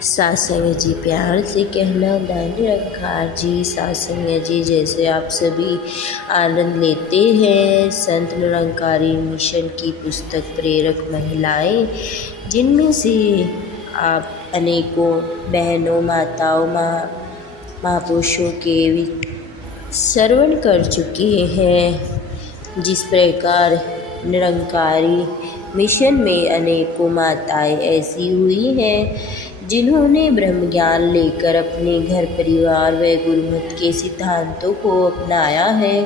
सत्संग जी प्यार से कहना दान निरंकार जी। सत्संग जी जैसे आप सभी आनंद लेते हैं संत निरंकारी मिशन की पुस्तक प्रेरक महिलाएं, जिनमें से आप अनेकों बहनों माताओं महापुरुषों के श्रवण कर चुके हैं। जिस प्रकार निरंकारी मिशन में अनेकों माताएं ऐसी हुई हैं जिन्होंने ब्रह्म ज्ञान लेकर अपने घर परिवार व गुरुमत के सिद्धांतों को अपनाया है।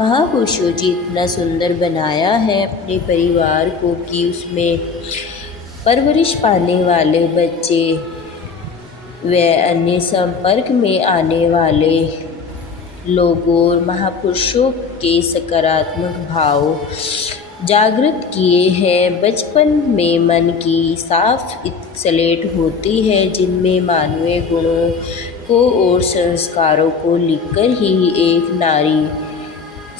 महापुरुषों जी इतना सुंदर बनाया है अपने परिवार को कि उसमें परवरिश पाने वाले बच्चे व अन्य संपर्क में आने वाले लोगों और महापुरुषों के सकारात्मक भाव जागृत किए हैं। बचपन में मन की साफ स्लेट होती है, जिनमें मानवीय गुणों को और संस्कारों को लिखकर ही एक नारी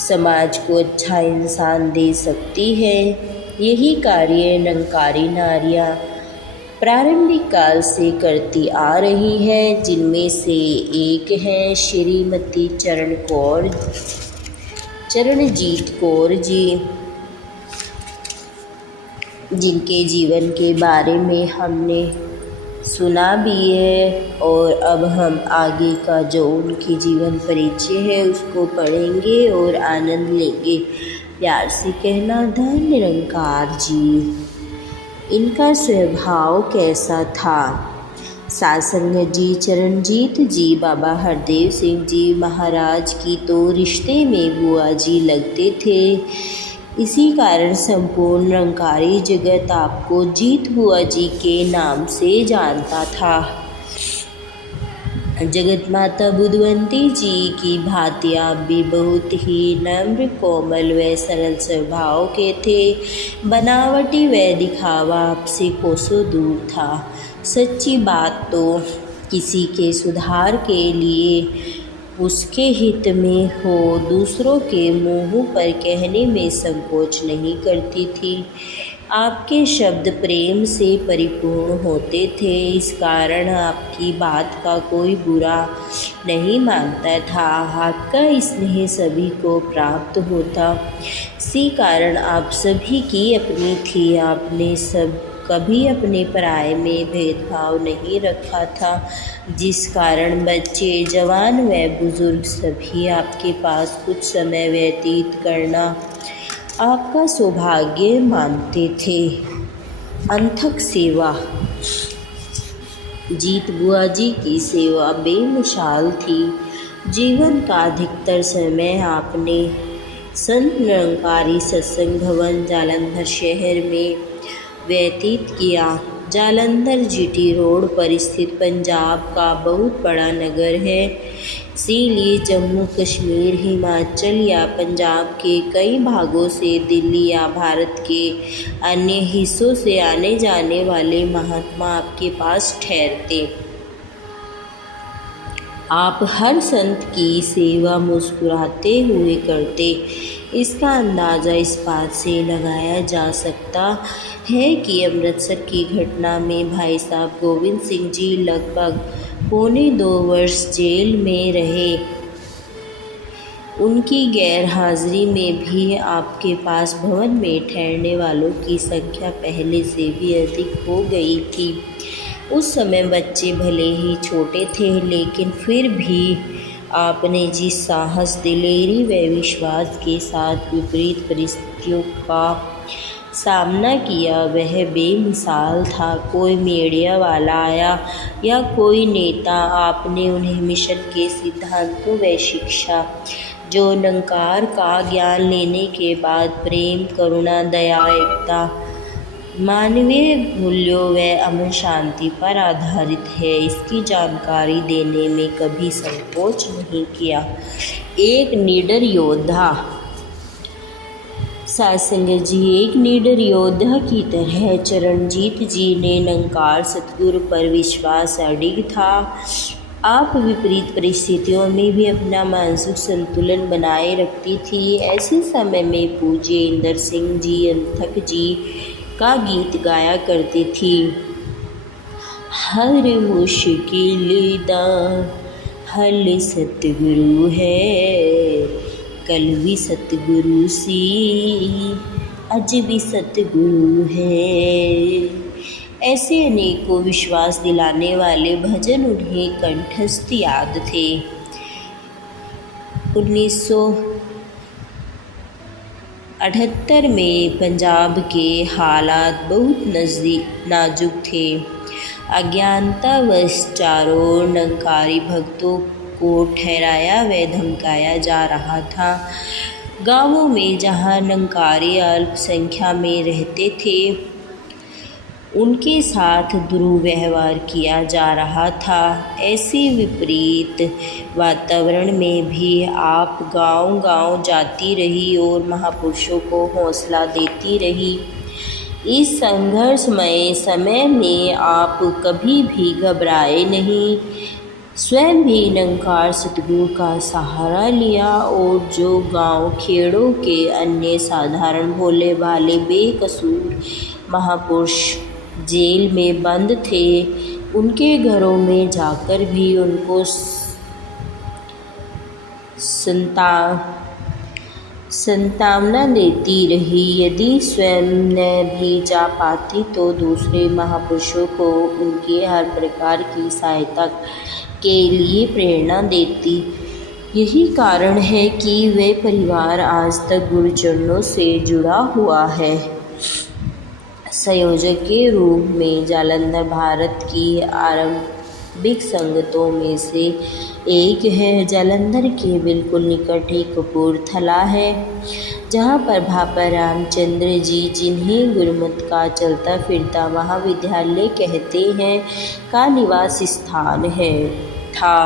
समाज को अच्छा इंसान दे सकती है। यही कार्य निरंकारी नारियां प्रारंभिक काल से करती आ रही हैं, जिनमें से एक हैं श्रीमती चरणजीत कौर जी, जिनके जीवन के बारे में हमने सुना भी है और अब हम आगे का जो उनके जीवन परिचय है उसको पढ़ेंगे और आनंद लेंगे। प्यार से कहना धन निरंकार जी। इनका स्वभाव कैसा था? सत्संग जी चरणजीत जी बाबा हरदेव सिंह जी महाराज की तो रिश्ते में बुआ जी लगते थे। इसी कारण संपूर्ण निरंकारी जगत आपको जीत बुआ जी के नाम से जानता था। जगत माता बुधवंती जी की भांति आप भी बहुत ही नम्र कोमल व सरल स्वभाव के थे। बनावटी व दिखावा आपसे कोसों दूर था। सच्ची बात तो किसी के सुधार के लिए उसके हित में हो दूसरों के मुँह पर कहने में संकोच नहीं करती थी। आपके शब्द प्रेम से परिपूर्ण होते थे, इस कारण आपकी बात का कोई बुरा नहीं मानता था। आपका स्नेह सभी को प्राप्त होता, इसी कारण आप सभी की अपनी थी। आपने कभी अपने पराये में भेदभाव नहीं रखा था, जिस कारण बच्चे जवान व बुजुर्ग सभी आपके पास कुछ समय व्यतीत करना आपका सौभाग्य मानते थे। अनथक सेवा। जीत बुआ जी की सेवा बेमिसाल थी। जीवन का अधिकतर समय आपने संत निरंकारी सत्संग भवन जालंधर शहर में व्यतीत किया। जालंधर जीटी रोड पर स्थित पंजाब का बहुत बड़ा नगर है। इसीलिए जम्मू कश्मीर, हिमाचल या पंजाब के कई भागों से दिल्ली या भारत के अन्य हिस्सों से आने जाने वाले महात्मा आपके पास ठहरते। आप हर संत की सेवा मुस्कुराते हुए करते। इसका अंदाज़ा इस बात से लगाया जा सकता है कि अमृतसर की घटना में भाई साहब गोविंद सिंह जी लगभग पौने 2 वर्ष जेल में रहे। उनकी गैर हाजिरी में भी आपके पास भवन में ठहरने वालों की संख्या पहले से भी अधिक हो गई थी। उस समय बच्चे भले ही छोटे थे, लेकिन फिर भी आपने जिस साहस, दिलेरी व विश्वास के साथ विपरीत परिस्थितियों का सामना किया वह बेमिसाल था। कोई मीडिया वाला आया या कोई नेता, आपने उन्हें मिशन के सिद्धांतों व शिक्षा जो निरंकार का ज्ञान लेने के बाद प्रेम, करुणा, दया, एकता, मानवीय मूल्यों व अमन शांति पर आधारित है, इसकी जानकारी देने में कभी संकोच नहीं किया। एक निडर योद्धा। सत्संग जी एक निडर योद्धा की तरह चरणजीत जी ने निरंकार सतगुरु पर विश्वास अडिग था। आप विपरीत परिस्थितियों में भी अपना मानसिक संतुलन बनाए रखती थी। ऐसे समय में पूज्य इंदर सिंह जी अनथक जी का गीत गाया करती थी। हर मुश्किल दा हल सतगुरु है। कल भी सतगुरु सी अज भी सतगुरु है। ऐसे अनेकों विश्वास दिलाने वाले भजन उन्हें कंठस्थ याद थे। 1978 में पंजाब के हालात बहुत नाजुक थे। अज्ञानतावश चारों निरंकारी भक्तों को ठहराया व धमकाया जा रहा था। गांवों में जहां निरंकारी अल्पसंख्या में रहते थे, उनके साथ दुर्व्यवहार किया जा रहा था। ऐसे विपरीत वातावरण में भी आप गांव-गांव जाती रही और महापुरुषों को हौसला देती रही। इस संघर्षमय समय में आप कभी भी घबराए नहीं, स्वयं भी निरंकार सतगुरु का सहारा लिया और जो गांव खेड़ों के अन्य साधारण भोले भाले बेकसूर महापुरुष जेल में बंद थे, उनके घरों में जाकर भी उनको सांत्वना देती रही। यदि स्वयं न भी जा पाती तो दूसरे महापुरुषों को उनके हर प्रकार की सहायता के लिए प्रेरणा देती। यही कारण है कि वे परिवार आज तक गुरुजनों से जुड़ा हुआ है। संयोजक के रूप में जालंधर भारत की आरंभिक संगतों में से एक है। जालंधर के बिल्कुल निकट ही कपूरथला है, जहाँ पर भापा रामचंद्र जी, जिन्हें गुरुमत का चलता फिरता महाविद्यालय कहते हैं, का निवास स्थान था।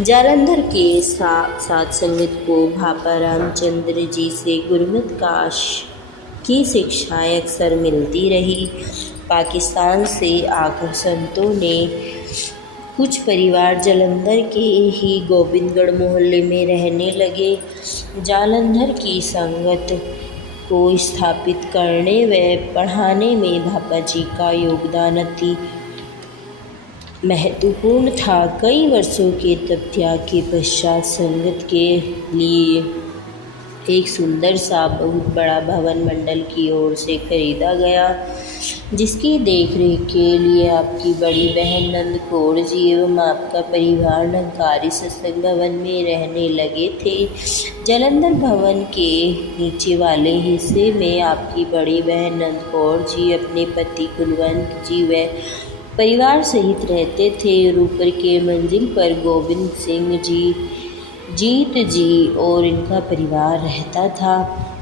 जालंधर के साथ संगत को भापा रामचंद्र जी से गुरुमत की शिक्षाएं अक्सर मिलती रही। पाकिस्तान से आकर संतों ने कुछ परिवार जालंधर के ही गोविंदगढ़ मोहल्ले में रहने लगे। जालंधर की संगत को स्थापित करने व पढ़ाने में भापा जी का योगदान अति महत्वपूर्ण था। कई वर्षों के तपत्याग के पश्चात संगत के लिए एक सुंदर सा बहुत बड़ा भवन मंडल की ओर से खरीदा गया, जिसकी देखरेख के लिए आपकी बड़ी बहन नंद कौर जी एवं आपका परिवार निरंकारी सत्संग भवन में रहने लगे थे। जालंधर भवन के नीचे वाले हिस्से में आपकी बड़ी बहन नंद कौर जी अपने पति कुलवंत जी व परिवार सहित रहते थे। ऊपर के मंजिल पर गोविंद सिंह जी, जीत जी और इनका परिवार रहता था।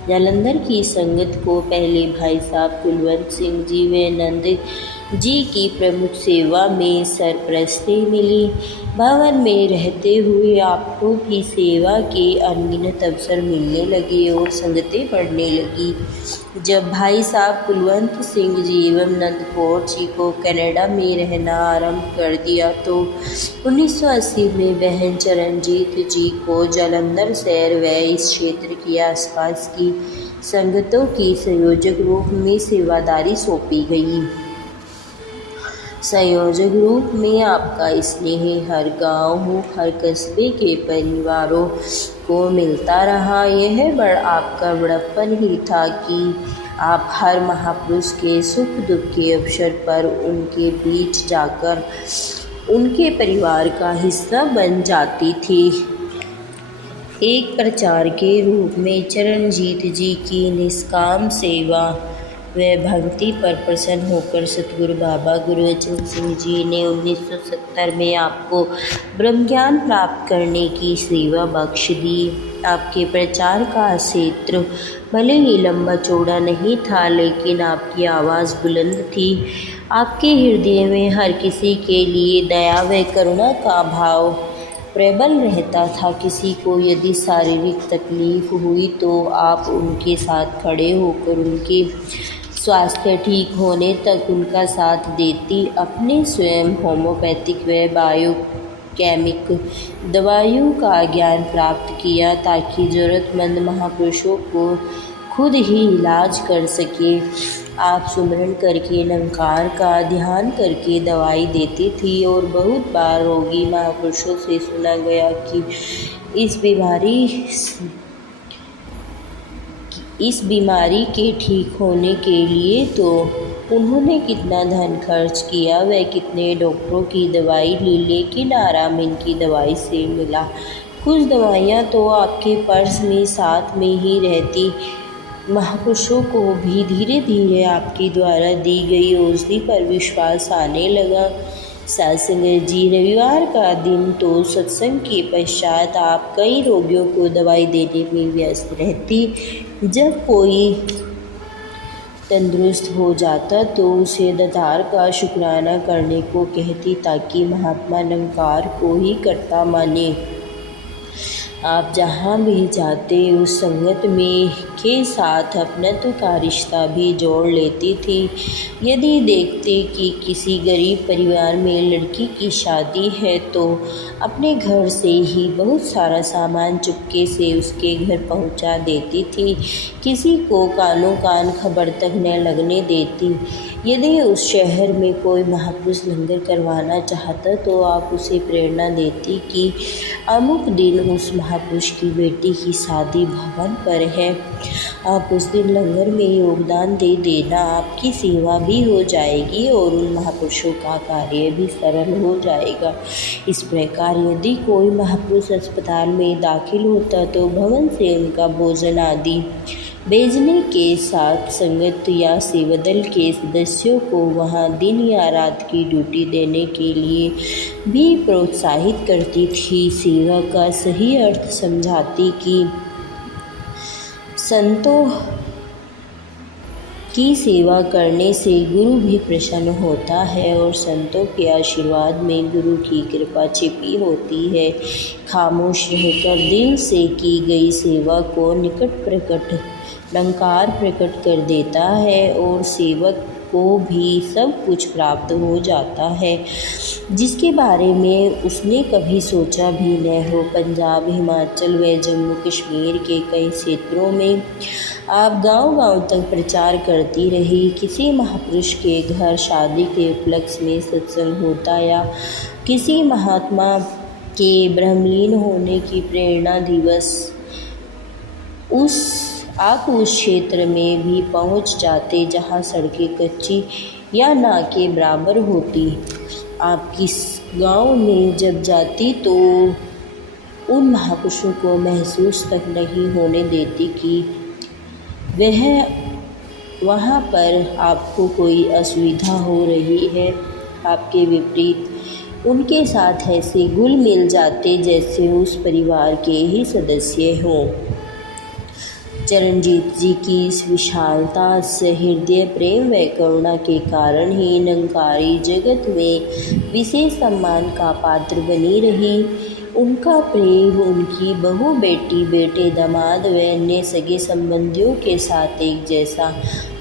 जालंधर की संगत को पहले भाई साहब कुलवंत सिंह जी व नंद जी की प्रमुख सेवा में सरपरस्ती मिली। भवन में रहते हुए आपको भी सेवा के अनगिनत अवसर मिलने लगे और संगतें बढ़ने लगी। जब भाई साहब कुलवंत सिंह जी एवं नंद कौर जी को कनाडा में रहना आरंभ कर दिया तो 1980 में बहन चरणजीत जी को जालंधर शहर व इस क्षेत्र के आसपास की संगतों की संयोजक रूप में सेवादारी सौंपी गई। संयोजक रूप में आपका स्नेह हर गांव, हर कस्बे के परिवारों को मिलता रहा। यह आपका बड़प्पन ही था कि आप हर महापुरुष के सुख दुख के अवसर पर उनके बीच जाकर उनके परिवार का हिस्सा बन जाती थी। एक प्रचार के रूप में चरणजीत जी की निष्काम सेवा व भक्ति पर प्रसन्न होकर सतगुरु बाबा गुरबचन सिंह जी ने 1970 में आपको ब्रह्मज्ञान प्राप्त करने की सेवा बख्श दी। आपके प्रचार का क्षेत्र भले ही लंबा चौड़ा नहीं था, लेकिन आपकी आवाज़ बुलंद थी। आपके हृदय में हर किसी के लिए दया व करुणा का भाव प्रबल रहता था। किसी को यदि शारीरिक तकलीफ हुई तो आप उनके साथ खड़े होकर उनके स्वास्थ्य ठीक होने तक उनका साथ देती। अपने स्वयं होम्योपैथिक व बायोकेमिक दवाइयों का ज्ञान प्राप्त किया ताकि ज़रूरतमंद महापुरुषों को खुद ही इलाज कर सके। आप सुमरन करके निरंकार का ध्यान करके दवाई देती थी और बहुत बार रोगी महापुरुषों से सुना गया कि इस बीमारी के ठीक होने के लिए तो उन्होंने कितना धन खर्च किया, वह कितने डॉक्टरों की दवाई ली, लेकिन आराम इनकी दवाई से मिला। कुछ दवाइयाँ तो आपके पर्स में साथ में ही रहती। महापुरुषों को भी धीरे धीरे आपके द्वारा दी गई औषधि पर विश्वास आने लगा। सत्संग जी, रविवार का दिन तो सत्संग के पश्चात आप कई रोगियों को दवाई देने में व्यस्त रहती। जब कोई तंदुरुस्त हो जाता तो उसे दातार का शुक्राना करने को कहती, ताकि महात्मा निरंकार को ही कर्ता माने। आप जहाँ भी जाते उस संगत में के साथ अपनत्व का रिश्ता भी जोड़ लेती थी। यदि देखते कि किसी गरीब परिवार में लड़की की शादी है तो अपने घर से ही बहुत सारा सामान चुपके से उसके घर पहुंचा देती थी। किसी को कानों कान खबर तक न लगने देती। यदि उस शहर में कोई महापुरुष लंगर करवाना चाहता तो आप उसे प्रेरणा देती कि अमुक दिन उस महापुरुष की बेटी की शादी भवन पर है, आप उस दिन लंगर में योगदान दे देना। आपकी सेवा भी हो जाएगी और उन महापुरुषों का कार्य भी सरल हो जाएगा। इस प्रकार यदि कोई महापुरुष अस्पताल में दाखिल होता तो भवन से उनका भोजन आदि भेजने के साथ संगत या सेवादल के सदस्यों को वहां दिन या रात की ड्यूटी देने के लिए भी प्रोत्साहित करती थी। सेवा का सही अर्थ समझाती कि संतों की सेवा करने से गुरु भी प्रसन्न होता है और संतों के आशीर्वाद में गुरु की कृपा छिपी होती है। खामोश रहकर दिल से की गई सेवा को निरंकार प्रकट कर देता है और सेवक को भी सब कुछ प्राप्त हो जाता है जिसके बारे में उसने कभी सोचा भी न हो। पंजाब, हिमाचल व जम्मू कश्मीर के कई क्षेत्रों में आप गांव-गांव तक प्रचार करती रही। किसी महापुरुष के घर शादी के उपलक्ष्य में सत्संग होता या किसी महात्मा के ब्रह्मलीन होने की प्रेरणा दिवस आप उस क्षेत्र में भी पहुंच जाते जहां सड़कें कच्ची या ना के बराबर होती। आप किस गांव में जब जाती तो उन महापुरुषों को महसूस तक नहीं होने देती कि वहाँ पर आपको कोई असुविधा हो रही है। आपके विपरीत उनके साथ ऐसे घुल मिल जाते जैसे उस परिवार के ही सदस्य हों। चरणजीत जी की इस विशालता से हृदय प्रेम व करुणा के कारण ही निरंकारी जगत में विशेष सम्मान का पात्र बनी रही। उनका प्रेम उनकी बहू, बेटी, बेटे, दामाद व अन्य सगे संबंधियों के साथ एक जैसा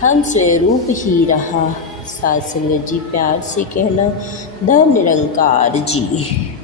हम स्वरूप ही रहा। साथ संगत जी, प्यार से कहना, धन निरंकार जी।